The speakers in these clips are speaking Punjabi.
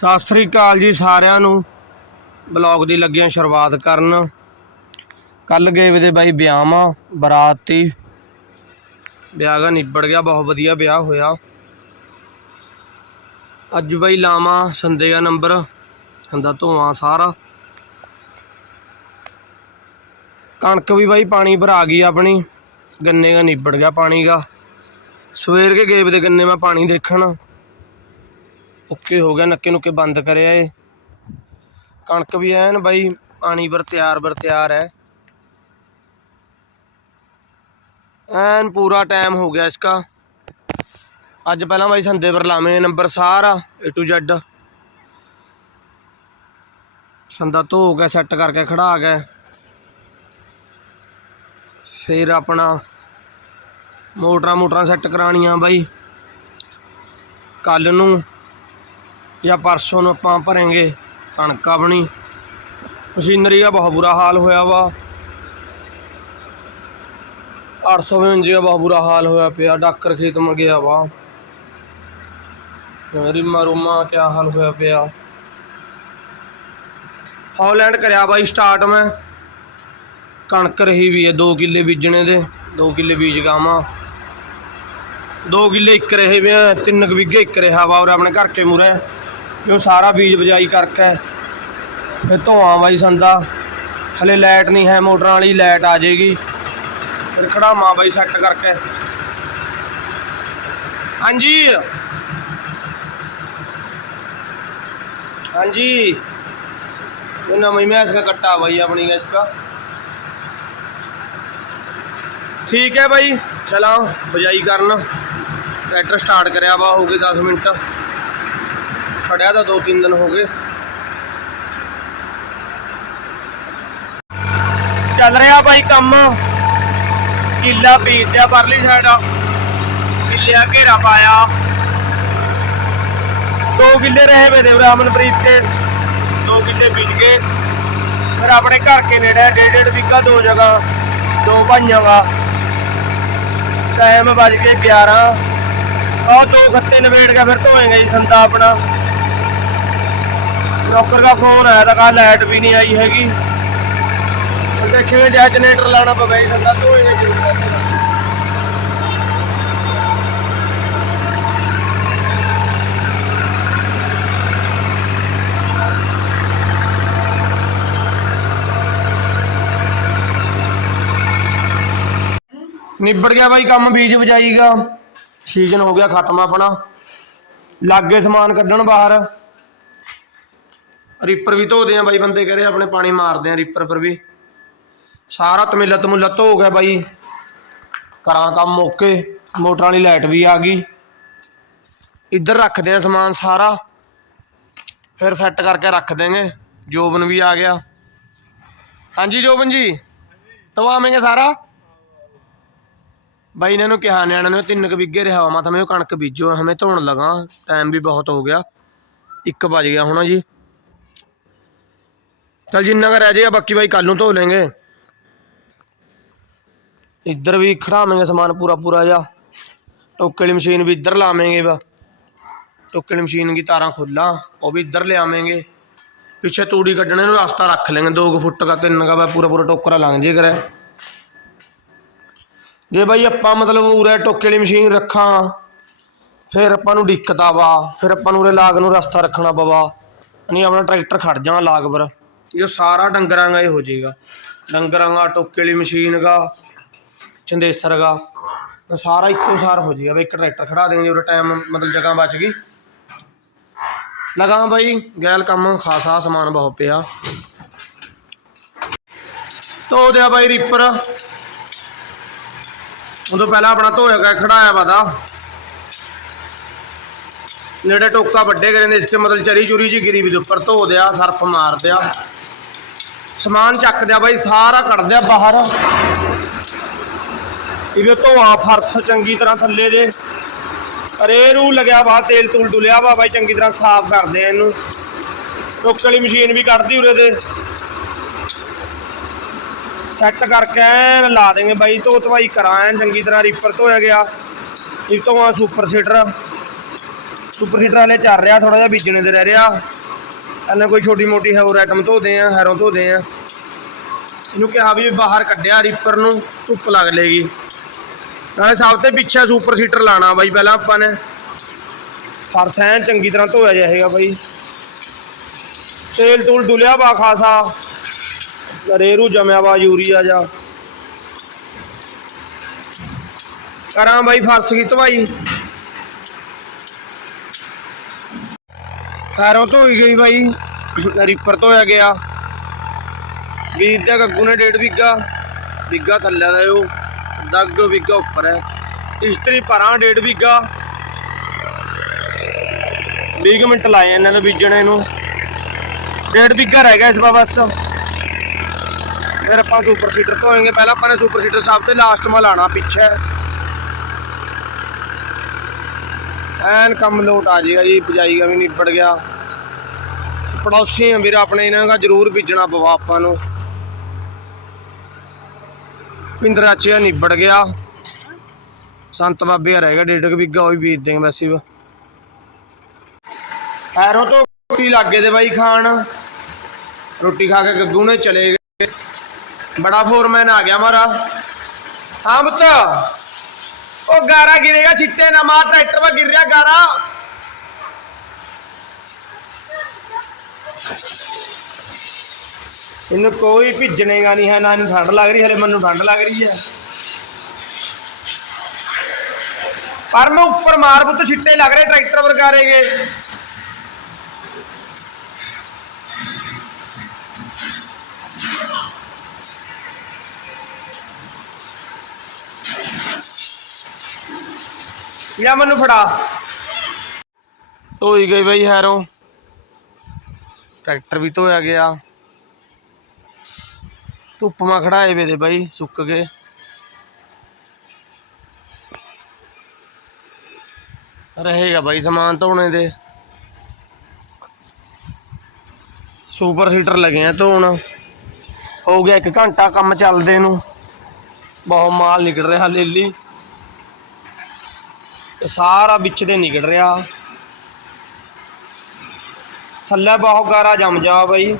ਸਤਿ ਸ੍ਰੀ ਅਕਾਲ ਜੀ ਸਾਰਿਆਂ ਨੂੰ। ਬਲੌਗ ਦੀ ਲੱਗੀਆਂ ਸ਼ੁਰੂਆਤ ਕਰਨ। ਕੱਲ ਗਏ ਵੇ ਦੇ ਬਾਈ ਵਿਆਹਾਂ ਬਰਾਤ ਤੀ। ਵਿਆਹ ਦਾ ਨਿਬੜ ਗਿਆ, ਬਹੁਤ ਵਧੀਆ ਵਿਆਹ ਹੋਇਆ। ਅੱਜ ਬਾਈ ਲਾਵਾਂ ਸੰਦੇ ਦਾ ਨੰਬਰ ਹੰਦਾ ਧੋਵਾਂ ਸਾਰਾ। ਕਣਕ ਵੀ ਬਾਈ ਪਾਣੀ ਭਰਾ ਗਈ ਆਪਣੀ, ਗੰਨੇ ਦਾ ਨਿਬੜ ਗਿਆ ਪਾਣੀ ਦਾ ਸਵੇਰ ਕੇ ਗਏ ਵੇ ਦੇ ਗੰਨੇ ਮੈਂ ਪਾਣੀ ਦੇਖਣ। ਓਕੇ ਹੋ ਗਿਆ, ਨੱਕੇ ਨੁੱਕੇ ਬੰਦ ਕਰਿਆ ਏ ਕਣਕ ਵੀ ਐਨ ਬਾਈ, ਪਾਣੀ ਪਰ ਤਿਆਰ ਬਰ ਤਿਆਰ ਹੈ ਐਨ ਪੂਰਾ ਟਾਈਮ ਹੋ ਗਿਆ ਇਸਕਾ। ਅੱਜ ਪਹਿਲਾਂ ਬਾਈ ਸੰਦੇ ਪਰ ਲਾਵੇਂ, ਨੰਬਰ ਸਾਰਾ A to Z ਸੰਦਾ ਧੋ ਕੇ, ਸੈੱਟ ਕਰਕੇ ਖੜਾ ਕੇ। ਫਿਰ ਆਪਣਾ ਮੋਟਰਾਂ ਮੋਟਰਾਂ ਸੈੱਟ ਕਰਾਣੀਆਂ ਬਾਈ। ਕੱਲ ਨੂੰ ਜਾਂ ਪਰਸੋਂ ਨੂੰ ਆਪਾਂ ਭਰਾਂਗੇ ਕਣਕ ਆਪਣੀ ਮਸ਼ੀਨਰੀ ਦਾ ਬਹੁਤ ਬੁਰਾ ਹਾਲ ਹੋਇਆ ਵਾ। 855 ਦਾ ਬਹੁਤ ਬੁਰਾ ਹਾਲ ਹੋਇਆ ਪਿਆ ਡਾਕਰ ਖੇਤ ਮ ਗਿਆ ਵਾ। ਰਿਮਾ ਰੁਮਾ ਕਿਆ ਹਾਲ ਹੋਇਆ ਪਿਆ। ਹੌਲੈਂਡ ਕਰਿਆ ਬਾਈ ਸਟਾਰਟ ਮੈਂ। ਕਣਕ ਰਹੀ ਵੀ ਹੈ 2 ਕਿੱਲੇ ਬੀਜਣੇ ਦੇ 2 ਕਿੱਲੇ ਬੀਜ ਗਾਵਾਂ 2 ਕਿੱਲੇ ਇੱਕ ਰਹੇ ਵੇ ਆ, ਤਿੰਨ ਕੁ ਵਿਗੇ ਇੱਕ ਰਿਹਾ ਵਾ ਔਰ ਆਪਣੇ ਘਰ ਕੇ ਮੂਰੇ ਜੋ ਸਾਰਾ ਬੀਜ ਬਜਾਈ ਕਰਕੇ ਫਿਰ ਧੋਆਂ ਬਾਈ ਸੰਦਾ ਹਲੇ ਲਾਈਟ ਨਹੀਂ ਹੈ ਮੋਟਰਾਂ ਵਾਲੀ ਲਾਈਟ ਆ ਜਾਏਗੀ ਫਿਰ ਖੜਾਵਾਂ ਬਾਈ ਸੈੱਟ ਕਰਕੇ ਹਾਂਜੀ ਹਾਂਜੀ ये नवी भैंस का कट्टा भाई अपनी का इसका ठीक है भाई चला बजाई करना ट्रैक्टर स्टार्ट कराया वा हो गए दस मिनट ਖੜਿਆ ਤਾਂ 2-3 ਦਿਨ ਹੋ ਗਏ। ਚੱਲ ਰਿਹਾ ਭਾਈ ਕੰਮ। ਕਿੱਲਾ ਪੀਤਿਆ ਪਰਲੀ ਸਾਈਡ ਕਿੱਲਿਆ ਘੇਰਾ ਪਾਇਆ। ਦੋ ਕਿੱਲੇ ਰਹੇ ਵੇ ਦੇਵਰਾਮਨਪ੍ਰੀਤ ਤੇ ਦੋ। ਕਿੱਲੇ ਬੀਜ ਗਏ। ਫਿਰ ਆਪਣੇ ਘਰ ਕੇ ਨੇੜੇ ਡੇਢ ਡੇਢ ਵਿਕਾ ਦੋ ਜਗ੍ਹਾ, ਦੋ ਭਾਈਆਂ ਦਾ। ਟਾਈਮ ਵੱਜ ਕੇ 11 ਉਹ ਦੋ ਖੱਤੇ ਨਵੇੜ ਕੇ ਫਿਰ ਧੋਏਗਾ ਜੀ ਸੰਤਾ ਆਪਣਾ ਨੌਕਰ ਦਾ ਫੋਨ ਆਇਆ ਤਾਂ ਕੱਲ ਲਾਈਟ ਵੀ ਨਹੀਂ ਆਈ ਹੈਗੀ। ਹੁਣ ਦੇਖੇਗੇ ਜੇ ਜਨਰੇਟਰ ਲਾਣਾ ਪਵੇ ਸੰਦਾ ਧੋਏਗਾ ਜੀ ਨਿਬੜ ਗਿਆ ਬਾਈ ਕੰਮ, ਬੀਜ ਬਜਾਈਗਾ ਸੀਜ਼ਨ ਹੋ ਗਿਆ ਖਤਮ ਆਪਣਾ। ਲਾਗੇ ਸਮਾਨ ਕੱਢਣ ਬਾਹਰ। ਰੀਪਰ ਵੀ ਧੋਦੇ ਆ ਬਾਈ, ਬੰਦੇ ਕਹ ਰਹੇ ਆਪਣੇ ਪਾਣੀ ਮਾਰਦੇ ਆ ਰੀਪਰ ਪਰ ਵੀ। ਸਾਰਾ ਤਮਿਲਾ ਤਮੁਲਾ ਧੋ ਗਿਆ ਬਾਈ। ਕਰਾਂ ਕੰਮ ਓਕੇ, ਮੋਟਰ ਵਾਲੀ ਲਾਈਟ ਵੀ ਆ ਗਈ। ਇੱਧਰ ਰੱਖਦੇ ਆ ਸਮਾਨ ਸਾਰਾ। ਫਿਰ ਸੈੱਟ ਕਰਕੇ ਰੱਖ ਦੇਗੇ। ਜੋਬਨ ਵੀ ਆ ਗਿਆ। ਹਾਂਜੀ ਜੋਬਨ ਜੀ ਤਵਾਵੇਂਗੇ ਸਾਰਾ? ਬਾਈ ਇਹਨਾਂ ਨੂੰ ਕਿਹਾ, ਨਿਆਣਿਆਂ ਨੂੰ ਤਿੰਨ ਕ ਵਿੱਗੇ ਰਿਹਾ ਮਾ ਤਾਂ ਮੈਂ ਉਹ ਕਣਕ ਬੀਜੋ? ਹਮੇ ਧੋਣ ਲਗਾ। ਟਾਈਮ ਵੀ ਬਹੁਤ ਹੋ ਗਿਆ। 1 ਵਜ ਗਿਆ ਹੋਣਾ ਜੀ। ਚਲ ਜਿੰਨਾ ਕਰ ਰਹਿ ਜਾਏਗਾ ਬਾਕੀ ਬਾਈ ਕੱਲ ਨੂੰ ਧੋ ਲੈਂਗੇ। ਇੱਧਰ ਵੀ ਖੜਾਵਾਂਗੇ ਸਮਾਨ ਪੂਰਾ ਪੂਰਾ ਜਾ ਟੋਕੇ ਵਾਲੀ ਮਸ਼ੀਨ ਵੀ ਇੱਧਰ ਲਾਵਾਂਗੇ ਵਾ ਟੋਕੇ ਵਾਲੀ ਮਸ਼ੀਨ ਦੀ ਤਾਰਾਂ ਖੋਲਾਂ ਉਹ ਵੀ ਇੱਧਰ ਲਿਆਵਾਂਗੇ। ਪਿੱਛੇ ਤੂੜੀ ਕੱਢਣੇ ਨੂੰ ਰਸਤਾ ਰੱਖ ਲਾਂਗੇ 2 ਫੁੱਟ ਦਾ 3 ਦਾ ਬਾ ਪੂਰਾ ਪੂਰਾ ਟੋਕਰਾ ਲੰਘ ਜੇ ਕਰੇ। ਜੇ ਬਾਈ ਆਪਾਂ ਮਤਲਬ ਉਰੇ ਟੋਕੇ ਵਾਲੀ ਮਸ਼ੀਨ ਰੱਖਾਂ, ਫਿਰ ਆਪਾਂ ਨੂੰ ਦਿੱਕਤ ਆਵਾ। ਫਿਰ ਆਪਾਂ ਨੂੰ ਉਰੇ ਲਾਗ ਨੂੰ ਰਸਤਾ ਰੱਖਣਾ ਪਵਾ। ਨਹੀਂ ਆਪਣਾ ਟਰੈਕਟਰ ਖੜ ਜਾਣਾ ਲਾਗ ਪਰ। ਇਹ ਸਾਰਾ ਡੰਗਰਾਂ ਦਾ ਹੀ ਹੋ ਜਾਏਗਾ। ਡੰਗਰਾਂ ਦਾ ਟੋਕੇ ਵਾਲੀ ਮਸ਼ੀਨ ਦਾ ਚੰਦੇਸਰ ਦਾ ਸਾਰਾ ਇੱਕੋ ਸਾਰ ਹੋ ਜਾਏਗਾ। ਬਈ ਇੱਕ ਟਰੈਕਟਰ ਖੜਾ ਦੇਂਗੇ ਉਰੇ ਟਾਈਮ ਮਤਲਬ ਜਗ੍ਹਾ ਬਚ ਗਈ। ਲਗਾ ਬਾਈ, ਗੈਲ ਕੰਮ ਖਾਸਾ ਸਮਾਨ ਬਹੁਤ ਪਿਆ। ਧੋ ਦਿਆ ਬਾਈ ਰੀਪਰ। ਉਦੋਂ ਪਹਿਲਾਂ ਆਪਣਾ ਧੋਇਆ ਗਿਆ, ਖੜਾਇਆ ਵਾਦਾ ਨੇੜੇ ਟੋਕਾ ਵੱਡੇ ਕਰੇ ਨੇ, ਇਸ ਤੇ ਮਤਲਬ ਚਰੀ ਚੁਰੀ ਜੀ ਗਿਰੀ ਵੀ ਉੱਪਰ ਧੋ ਦਿਆ, ਸਰਫ ਮਾਰ ਦਿਆ। ਸਮਾਨ ਚੱਕ ਦਿਆ ਬਾਈ, ਸਾਰਾ ਕੱਢ ਦਿਆ ਬਾਹਰ। ਇਹਦੇ ਧੋਆ ਫਰਸ਼ ਚੰਗੀ ਤਰ੍ਹਾਂ ਥੱਲੇ ਦੇ ਅਰੇ ਰੂ ਲੱਗਿਆ ਵਾ, ਤੇਲ ਤੂਲ ਡੁਲਿਆ ਵਾ ਬਾਈ, ਚੰਗੀ ਤਰ੍ਹਾਂ ਸਾਫ਼ ਕਰਦੇ ਆ ਇਹਨੂੰ। ਟੋਕਣ ਵਾਲੀ ਮਸ਼ੀਨ ਵੀ ਕੱਢਦੀ ਉਰੇ ਦੇ ਸੈੱਟ ਕਰਕੇ ਐਨ ਲਾ ਦੇਂਗੇ ਬਾਈ ਧੋ ਧਵਾਈ ਕਰਾਂ ਐਨ, ਚੰਗੀ ਤਰ੍ਹਾਂ ਰੀਪਰ ਧੋਇਆ ਗਿਆ। ਇਹ ਤੋਂ ਆ ਸੁਪਰ ਸੀਟਰ ਸੁਪਰ ਸੀਟਰ ਹਲੇ ਚੱਲ ਰਿਹਾ ਥੋੜਾ ਜਿਹਾ ਬੀਜਣੇ ਦੇ ਰਹਿ ਰਿਹਾ। ਹਲੇ ਕੋਈ ਛੋਟੀ ਮੋਟੀ ਹੋਰ ਆਈਟਮ ਧੋਦੇ ਆ, ਹੈਰੋਂ ਧੋਦੇ ਆ। ਇਹਨੂੰ ਕਿਹਾ ਵੀ ਬਾਹਰ ਕੱਢਿਆ, ਰੀਪਰ ਨੂੰ ਧੁੱਪ ਲੱਗ ਲੇਗੀ। ਨਾਲੇ ਸਭ ਤੋਂ ਪਿੱਛੇ ਸੁਪਰ ਸੀਟਰ ਲਾਣਾ ਬਾਈ, ਪਹਿਲਾਂ ਆਪਾਂ ਨੇ। ਫਰਸ਼ ਐਨ ਚੰਗੀ ਤਰ੍ਹਾਂ ਧੋਇਆ ਜਾਏਗਾ ਬਾਈ। ਤੇਲ ਤੂਲ ਡੁਲਿਆ ਵਾ ਖਾਸਾ। ਰੇਰੂ ਜਮਿਆ ਵਾ, ਯੂਰੀਆ ਜਾ ਕਰਾਂ ਬਾਈ ਫਰਸ਼ ਕੀ ਧਵਾਈ। ਪੈਰੋਂ ਧੋਈ ਗਈ ਬਾਈ। ਰੀਪਰ ਧੋਇਆ ਗਿਆ। ਵੀਰ ਦਾ ਗੱਗੂ ਨੇ ਡੇਢ ਵਿਗਾ ਵਿਗਾ ਥੱਲੇ ਦਾ ਉਹ। ਦੱਗ ਕੁ ਉੱਪਰ ਹੈ। ਇਸਤਰੀ ਪਰਾਂ ਡੇਢ ਵਿਗਾ 20 ਮਿੰਟ ਲਾਏ ਇਹਨਾਂ ਨੇ ਬੀਜਣੇ ਨੂੰ। ਡੇਢ ਵਿਗਾ ਰਹਿ ਗਿਆ ਇਸ ਵਾਰ ਬਸ। ਫਿਰ ਆਪਾਂ ਸੁਪਰ ਸੀਟਰ ਧੋਏਂਗੇ ਪਹਿਲਾਂ ਆਪਾਂ ਨੇ ਸੁਪਰ ਸੀਟਰ ਸਭ ਤੋਂ ਲਾਸਟ ਮਾ ਲਾਣਾ ਪਿੱਛੇ। ਐਨ ਕੰਮ ਲੋਟ ਆ ਜਾਏਗਾ ਜੀ। ਬਜਾਈ ਵੀ ਨਿਬੜ ਗਿਆ। ਪੜੋਸੀ ਆ ਵੀਰ, ਆਪਣੇ ਇਹਨਾਂ ਦਾ ਜ਼ਰੂਰ ਬੀਜਣਾ ਪਵਾ ਆਪਾਂ ਨੂੰ। ਪਿੰਦਰਾ ਚ ਨਿਬੜ ਗਿਆ। ਸੰਤ ਬਾਬੇ ਆ ਰਹਿ ਡੇਢ ਕੁ ਬਿੱਗਾ ਉਹ ਵੀ ਬੀਜ ਦੇਂਗੇ ਵੈਸੇ ਵੀ ਐਰੋ ਤੋਂ ਰੋਟੀ ਲੱਗੇ ਤੇ ਬਾਈ ਖਾਣ। ਰੋਟੀ ਖਾ ਕੇ ਗੱਗੂ ਨੇ ਚਲੇ ਗਏ। ਬੜਾ ਫੋਰਮੈਨ ਆ ਗਿਆ ਮਾਰਾ। ਹਾਂ ਪੁੱਤ। ਉਹ ਗਾਰਾ ਗਿਰੇਗਾ, ਛਿੱਟੇ ਨਾ ਮਾਰ, ਟਰੈਕਟਰ ਵਾ ਗਿਰ ਰਿਹਾ ਗਾਰਾ। ਇਹਨੂੰ ਕੋਈ ਭਿੱਜਣੇਗਾ ਨਹੀਂ ਹੈ, ਨਾ ਇਹਨੂੰ ਠੰਡ ਲੱਗ ਰਹੀ, ਹਲੇ ਮੈਨੂੰ ਠੰਡ ਲੱਗ ਰਹੀ ਹੈ। ਪਰ ਮੈਂ ਉੱਪਰ ਮਾਰ ਪੁੱਤ, ਛਿੱਟੇ ਲੱਗ ਰਹੇ ਟਰੈਕਟਰ ਵਰਗਾਰੇਗੇ ਲਿਆ ਮੈਨੂੰ ਫੜਾ। ਧੋਈ ਗਈ ਬਈ ਹੈਰੋਂ। ਟਰੈਕਟਰ ਵੀ ਧੋਇਆ ਗਿਆ। ਧੁੱਪ ਮਾ ਖੜਾਏ ਵੇ ਦੇ ਬਾਈ, ਸੁੱਕ ਗਏ। ਰਹੇਗਾ ਬਾਈ ਸਮਾਨ ਧੋਣੇ ਦੇ। ਸੁਪਰ ਸੀਟਰ ਲੱਗੇ ਆ ਧੋਣ। ਹੋ ਗਿਆ 1 ਘੰਟਾ ਕੰਮ ਚੱਲਦੇ ਨੂੰ। ਬਹੁਤ ਮਾਲ ਨਿਕਲ ਰਿਹਾ ਲੇਲੀ ਸਾਰਾ ਵਿੱਚ ਦੇ ਨਿਕਲ ਰਿਹਾ। ਥੱਲੇ ਬਹੁਤ ਗਾਰਾ ਜੰਮ ਜਾ ਬਾਈ।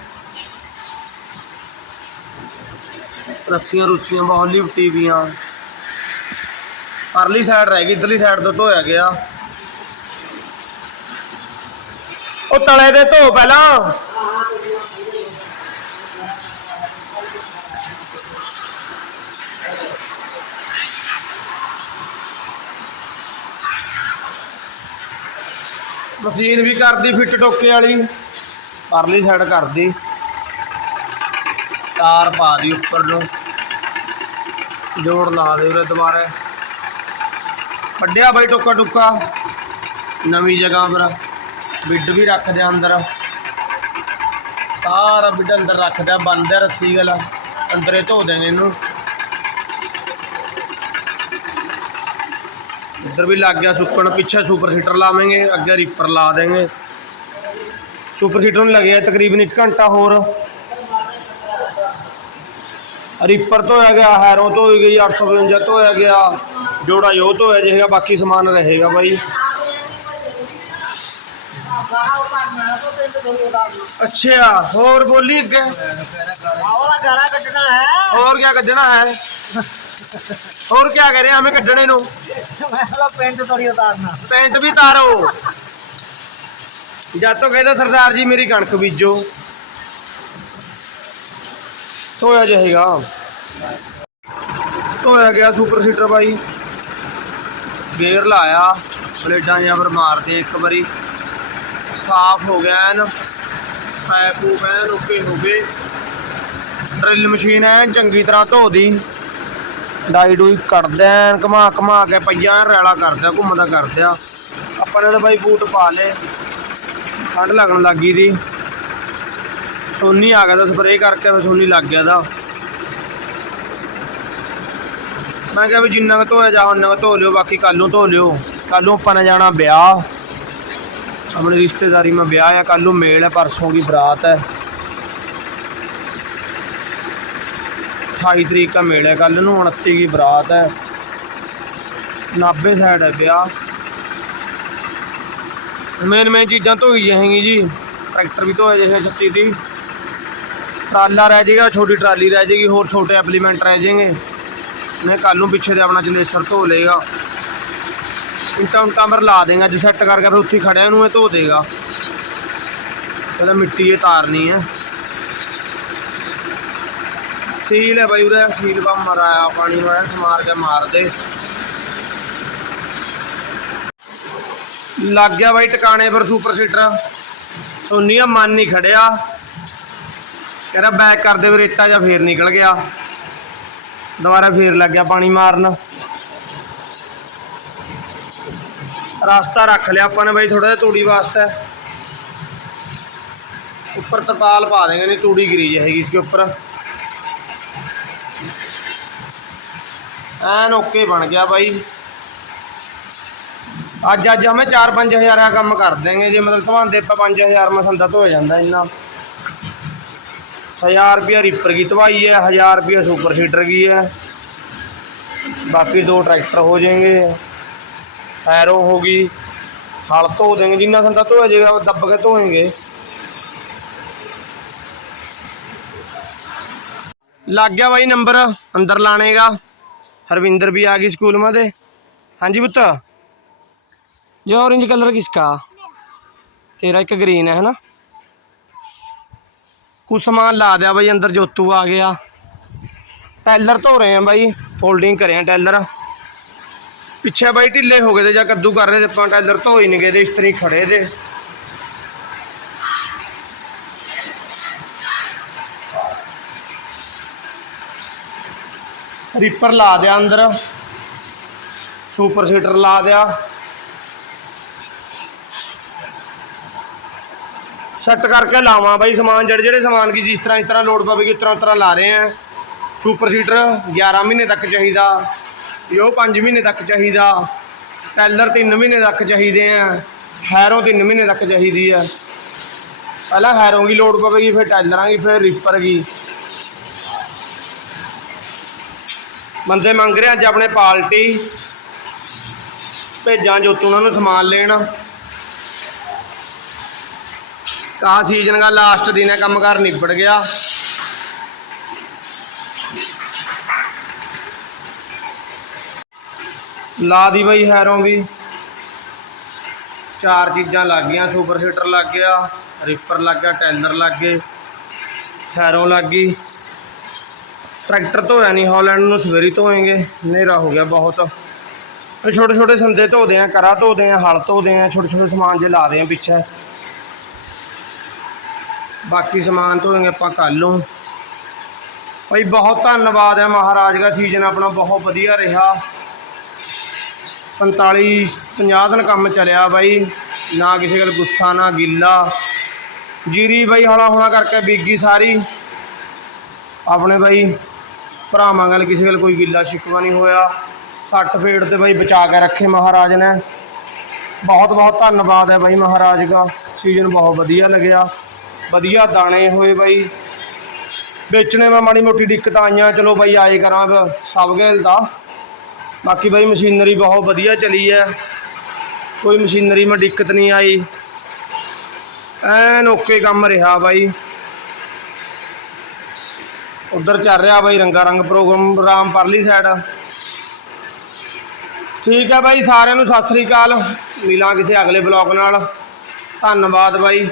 ਰੱਸੀਆਂ ਰੁੱਸੀਆਂ ਬਹੁਤ ਲਿਪਟੀ ਪਰਲੀ ਸਾਈਡ ਰਹਿ ਗਈ, ਇਧਰਲੀ ਸਾਈਡ ਤੋਂ ਧੋਇਆ ਗਿਆ। ਉਹ ਤਲੇ ਦੇ ਧੋ ਪਹਿਲਾਂ। ਮਸ਼ੀਨ ਵੀ ਕਰਦੀ, ਫਿੱਟ ਟੋਕੇ ਵਾਲੀ। ਪਰਲੀ ਸਾਈਡ ਕਰਦੀ। ਤਾਰ ਪਾ ਦੀ ਉੱਪਰ ਨੂੰ। ਜੋੜ ਲਾ ਦੇ ਉਰੇ ਦੁਬਾਰਾ। ਕੱਢਿਆ ਬਾਈ ਟੋਕਾ ਟੁੱਕਾ। ਨਵੀਂ ਜਗ੍ਹਾ ਪਰ ਬਿੱਡ ਵੀ ਰੱਖ ਦਿਆ ਅੰਦਰ। ਸਾਰਾ ਬਿੱਡ ਅੰਦਰ ਰੱਖ ਦਿਆ ਬੰਦ ਰੱਸੀ ਗਲਾ ਅੰਦਰੇ ਧੋ ਦੇਣੇ ਇਹਨੂੰ। ਇੱਧਰ ਵੀ ਲੱਗ ਗਿਆ ਸੁੱਕਣ। ਪਿੱਛੇ ਸੁਪਰ ਹੀਟਰ ਲਾਵਾਂਗੇ, ਅੱਗੇ ਰੀਪਰ ਲਾ ਦੇਂਗੇ। ਸੁਪਰ ਹੀਟਰ ਨੂੰ ਲੱਗਿਆ ਤਕਰੀਬਨ 1 ਘੰਟਾ ਹੋਰ। ਰੀਪਰ ਧੋਇਆ ਗਿਆ ਹੈਰੋਂ ਧੋਈ ਗਈ 852 ਧੋਇਆ ਗਿਆ, ਜੋੜਾ ਜੋ ਧੋਇਆ ਜਾਏਗਾ ਬਾਕੀ ਸਮਾਨ ਰਹੇਗਾ ਬਾਈ। ਅੱਛਾ, ਹੋਰ ਬੋਲੀ ਅੱਗੇ। ਕੱਢਣਾ ਹੈ ਹੋਰ ਕੀ ਕੱਢਣਾ ਹੈ? ਹੋਰ ਕੀ ਕਰ ਰਹੇ ਹमें ਕੱਢਣੇ ਨੂੰ? ਪੈਂਟ ਥੋੜੀ ਉਤਾਰਨਾ। ਪੈਂਟ ਵੀ ਤਾਰੋ ਜਦ ਤੋਂ ਕਹਿੰਦੇ ਸਰਦਾਰ ਜੀ ਮੇਰੀ ਕਣਕ ਬੀਜੋ। ਧੋਇਆ ਜਾਏਗਾ ਧੋਇਆ ਗਿਆ ਸੁਪਰ ਸੀਟਰ ਬਾਈ। ਗੇਅਰ ਲਾਇਆ ਬਲੇਡਾਂ ਜਾਂ ਫਿਰ ਮਾਰਦੇ ਇੱਕ ਵਾਰੀ। ਸਾਫ਼ ਹੋ ਗਿਆ ਐਨ। ਪੈਪ ਪੂਪ ਐਨ ਓਕੇ ਹੋ ਗਏ। ਡਰਿਲ ਮਸ਼ੀਨ ਐਨ, ਚੰਗੀ ਤਰ੍ਹਾਂ ਧੋਦੀ ਡਾਈ ਡੂਈ ਕੱਢਦੇ ਐਨ, ਘਮਾ ਘਮਾ ਕੇ ਪਈਆਂ, ਰੈਲਾ ਕਰਦਾ ਘੁੰਮਦਾ ਕਰਦਿਆ ਆਪਾਂ ਨੇ ਤਾਂ ਬਾਈ ਬੂਟ ਪਾ ਲਏ। ਠੰਡ ਲੱਗਣ ਲੱਗੀ ਦੀ। ਸੋਨੀ ਆ ਗਿਆ ਤਾਂ ਸਪਰੇਅ ਕਰਕੇ ਫਿਰ ਸੋਨੀ ਲੱਗ ਗਿਆ ਦਾ ਮੈਂ ਕਿਹਾ ਵੀ ਜਿੰਨਾ ਕੁ ਧੋਇਆ ਜਾ ਉਹਨਾਂ ਕੁ ਧੋ ਲਿਓ, ਬਾਕੀ ਕੱਲ ਨੂੰ ਧੋ ਲਿਓ। ਕੱਲ ਨੂੰ ਆਪਾਂ ਨੇ ਜਾਣਾ ਵਿਆਹ। ਆਪਣੀ ਰਿਸ਼ਤੇਦਾਰੀ ਮੈਂ ਵਿਆਹ ਆ ਕੱਲ ਨੂੰ ਮੇਲ ਹੈ ਪਰਸੋਂ ਦੀ ਬਰਾਤ ਹੈ 28 ਤਰੀਕ ਦਾ ਮੇਲ ਹੈ ਕੱਲ ਨੂੰ 29 ਦੀ ਬਰਾਤ ਹੈ ਨਾਭੇ ਸਾਈਡ ਹੈ ਵਿਆਹ। ਮੇਨ ਮੇਨ ਚੀਜ਼ਾਂ ਧੋਈ ਜਾਏਗੀ ਜੀ। ਟਰੈਕਟਰ ਵੀ ਧੋਇਆ ਜਾਏਗਾ ਛੱਤੀ ਦੀ ਟਰਾਲਾ ਰਹਿ ਜਾਏਗਾ, ਛੋਟੀ ਟਰਾਲੀ ਰਹਿ ਜਾਏਗੀ, ਹੋਰ ਛੋਟੇ ਐਪਲੀਮੈਂਟ ਰਹਿ ਜਾਣਗੇ ਨੇ ਕੱਲ ਨੂੰ ਪਿੱਛੇ ਤੇ ਆਪਣਾ ਜਨਰੇਟਰ ਧੋ ਲੇਗਾ ਇੰਟਾ ਉੰਟਾ ਮਰ ਲਾ ਦੇਗਾ, ਜੇ ਸੈੱਟ ਕਰਕੇ ਫਿਰ ਉੱਥੇ ਖੜਿਆ ਨੂੰ ਇਹ ਧੋ ਦੇਗਾ। ਕਹਿੰਦਾ ਮਿੱਟੀ ਇਹ ਤਾਰਨੀ ਹੈ। ਸੀਲ ਹੈ ਬਾਈ ਉਰੇ, ਸੀਲ ਬੰਮ ਮਰਾਇਆ, ਪਾਣੀ ਮਾਰ ਮਾਰ ਕੇ ਮਾਰ ਦੇ। ਲੱਗ ਗਿਆ ਬਾਈ ਟਿਕਾਣੇ ਪਰ ਸੁਪਰ ਸੀਟਰ ਸੋਨੀਆ ਮਨ ਨਹੀਂ ਖੜਿਆ। ਕਹਿੰਦਾ ਬੈਕ ਕਰਦੇ ਵੀ ਰੇਤਾ ਜਾਂ ਫੇਰ ਨਿਕਲ ਗਿਆ। ਦੁਬਾਰਾ ਫੇਰ ਲੱਗ ਗਿਆ ਪਾਣੀ ਮਾਰਨ। ਰਾਸਤਾ ਰੱਖ ਲਿਆ ਆਪਾਂ ਨੇ ਬਾਈ ਥੋੜਾ ਜਿਹਾ ਤੂੜੀ ਵਾਸਤੇ। ਉੱਪਰ ਤਰਪਾਲ ਪਾ ਦੇਗੇ ਨਹੀਂ, ਤੂੜੀ ਗਰੀ ਹੈਗੀ ਇਸਕੇ ਉੱਪਰ। ਐਨ ਓਕੇ ਬਣ ਗਿਆ ਬਾਈ। ਅੱਜ ਅੱਜ ਹਮੇ 4-5000 ਦਾ ਕੰਮ ਕਰ ਦੇਗੇ ਜੇ ਮਤਲਬ ਧਵਾਂਦੇ ਆਪਾਂ 5000 ਮਸੰਦਾ ਧੋ ਜਾਂਦਾ ਇੰਨਾ। 1000 ਰੁਪਿਆ ਰਿਪਰ ਕੀ ਤਵਾਈ ਹੈ 1000 ਰੁਪਿਆ ਸੁਪਰ ਸੀਟਰ ਕੀ ਹੈ। ਬਾਕੀ ਦੋ ਟਰੈਕਟਰ ਹੋ ਜਾਣਗੇ। ਐਰੋ ਗਈ। ਹਲ ਧੋ ਦੇਣਗੇ, ਜਿੰਨਾ ਸੰਦਾ ਧੋ ਜਾਏਗਾ ਦੱਬ ਕੇ ਧੋਏਗੇ। ਲੱਗ ਗਿਆ ਬਾਈ ਨੰਬਰ ਅੰਦਰ ਲਾਣੇਗਾ। ਹਰਵਿੰਦਰ ਵੀ ਆ ਗਈ ਸਕੂਲ ਮਾ ਦੇ ਹਾਂਜੀ ਪੁੱਤ? ਜੋ ਔਰੇਂਜ ਕਲਰ ਕਿਸਕਾ? ਤੇਰਾ ਇੱਕ ਗ੍ਰੀਨ ਹੈ, ਹਨਾ? ਕੁਛ ਸਮਾਨ ਲਾ ਦਿਆ ਬਾਈ, ਅੰਦਰ ਜੋਤੂ ਆ ਗਿਆ। ਟੈਲਰ ਧੋ ਰਹੇ ਆ ਬਾਈ ਫੋਲਡਿੰਗ ਕਰੇ ਆ ਟੈਲਰ। ਪਿੱਛੇ ਬਾਈ ਢਿੱਲੇ ਹੋ ਗਏ ਤੇ ਜਾਂ ਕੱਦੂ ਕਰ ਰਹੇ ਤੇ ਆਪਾਂ ਟੈਲਰ ਧੋ ਹੀ ਨਹੀਂ ਗਏ ਤੇ ਇਸਤਰੀ ਖੜੇ ਤੇ। ਰੀਪਰ ਲਾ ਦਿਆ ਅੰਦਰ। ਸੁਪਰ ਸੀਟਰ ਲਾ ਦਿਆ। ਸੈੱਟ ਕਰਕੇ ਲਾਵਾਂ ਬਾਈ ਸਮਾਨ, ਜਿਹੜੇ ਜਿਹੜੇ ਸਮਾਨ ਕੀ ਜਿਸ ਤਰ੍ਹਾਂ ਇਸ ਤਰ੍ਹਾਂ ਲੋਡ ਪਵੇਗੀ ਉਸ ਤਰ੍ਹਾਂ ਉਸ ਤਰ੍ਹਾਂ ਲਾ ਰਹੇ ਆ। ਸੁਪਰ ਸੀਟਰ 11 ਮਹੀਨੇ ਤੱਕ ਚਾਹੀਦਾ ਯੋ 5 ਮਹੀਨੇ ਤੱਕ ਚਾਹੀਦਾ। ਟੈਲਰ 3 ਮਹੀਨੇ ਤੱਕ ਚਾਹੀਦੇ ਆ ਹੈਰੋ 3 ਮਹੀਨੇ ਤੱਕ ਚਾਹੀਦੀ ਆ। ਪਹਿਲਾਂ ਹੈਰੋਂ ਦੀ ਲੋਡ ਪਵੇਗੀ, ਫਿਰ ਟੈਲਰਾਂ ਦੀ, ਫਿਰ ਰਿਪਰ ਦੀ। ਬੰਦੇ ਮੰਗ ਰਹੇ ਅੱਜ ਆਪਣੇ ਪਾਲਟੀ। ਭੇਜਾਂ ਜੋਤੂ ਉਹਨਾਂ ਨੂੰ ਸਮਾਨ ਲੈਣ। ਤਾਂ ਸੀਜ਼ਨ ਦਾ ਲਾਸਟ ਦਿਨ ਹੈ ਕੰਮਕਾਰ ਨਿਬੜ ਗਿਆ। ਲਾ ਦੀ ਬਈ ਹੈਰੋਂ ਵੀ। ਚਾਰ ਚੀਜ਼ਾਂ ਲੱਗ ਗਈਆਂ ਸੁਪਰ ਸੀਟਰ ਲੱਗ ਗਿਆ ਰੀਪਰ ਲੱਗ ਗਿਆ ਟੈਲਰ ਲੱਗ ਗਏ, ਹੈਰੋਂ ਲੱਗ ਗਈ। ਟਰੈਕਟਰ ਧੋਇਆ ਨਹੀਂ ਹਾਲੈਂਡ ਨੂੰ ਸਵੇਰੀ ਧੋਏਗੇ, ਹਨੇਰਾ ਹੋ ਗਿਆ ਬਹੁਤ। ਛੋਟੇ ਛੋਟੇ ਸੰਦੇ ਧੋਦੇ ਆ, ਕਰਾ ਧੋਦੇ ਆ, ਹਲ ਧੋਦੇ ਆ ਛੋਟੇ ਛੋਟੇ ਸਮਾਨ ਜੇ ਲਾਦੇ ਆ ਪਿੱਛੇ। ਬਾਕੀ ਸਮਾਨ ਧੋਏਂਗੇ ਆਪਾਂ ਕੱਲ ਨੂੰ। ਭਾਈ, ਬਹੁਤ ਧੰਨਵਾਦ ਹੈ ਮਹਾਰਾਜ ਦਾ ਸੀਜ਼ਨ ਆਪਣਾ ਬਹੁਤ ਵਧੀਆ ਰਿਹਾ। 45 50 ਦਿਨ ਕੰਮ ਚੱਲਿਆ ਬਾਈ, ਨਾ ਕਿਸੇ ਗੱਲ ਗੁੱਸਾ, ਨਾ ਗਿੱਲਾ। ਜੀਰੀ ਬਾਈ, ਹੌਲਾ ਹੌਲਾ ਕਰਕੇ ਬੀਗੀ ਸਾਰੀ। ਆਪਣੇ ਬਾਈ, ਭਰਾਵਾਂ ਗੱਲ ਕਿਸੇ ਗੱਲ ਕੋਈ ਗਿੱਲਾ ਸ਼ਿਕਵਾ ਨਹੀਂ ਹੋਇਆ। ਸੱਟ ਫੇਟ ਤੇ ਬਾਈ ਬਚਾ ਕੇ ਰੱਖੇ ਮਹਾਰਾਜ ਨੇ। ਬਹੁਤ ਬਹੁਤ ਧੰਨਵਾਦ ਹੈ ਬਾਈ ਮਹਾਰਾਜ ਦਾ ਸੀਜ਼ਨ ਬਹੁਤ ਵਧੀਆ ਲੱਗਿਆ। ਵਧੀਆ ਦਾਣੇ ਹੋਏ ਬਾਈ। ਵੇਚਣੇ ਮੈਂ ਮਾੜੀ ਮੋਟੀ ਦਿੱਕਤਾਂ ਆਈਆਂ, ਚਲੋ ਬਾਈ ਆਏ ਕਰਾਂ ਸਭ ਗੇਲ ਦਾ। ਬਾਕੀ ਬਾਈ ਮਸ਼ੀਨਰੀ ਬਹੁਤ ਵਧੀਆ ਚਲੀ ਹੈ ਕੋਈ ਮਸ਼ੀਨਰੀ ਮੈਂ ਦਿੱਕਤ ਨਹੀਂ ਆਈ। ਐਨ ਓਕੇ ਕੰਮ ਰਿਹਾ ਬਾਈ। ਉਧਰ ਚੱਲ ਰਿਹਾ ਬਾਈ ਰੰਗਾ ਰੰਗ ਪ੍ਰੋਗਰਾਮ ਰਾਮ ਪਰਲੀ ਸਾਈਡ ਠੀਕ ਹੈ ਬਾਈ, ਸਾਰਿਆਂ ਨੂੰ ਸਤਿ ਸ੍ਰੀ ਅਕਾਲ। ਮਿਲਾਂ ਕਿਸੇ ਅਗਲੇ ਬਲੌਗ ਨਾਲ। ਧੰਨਵਾਦ ਬਾਈ।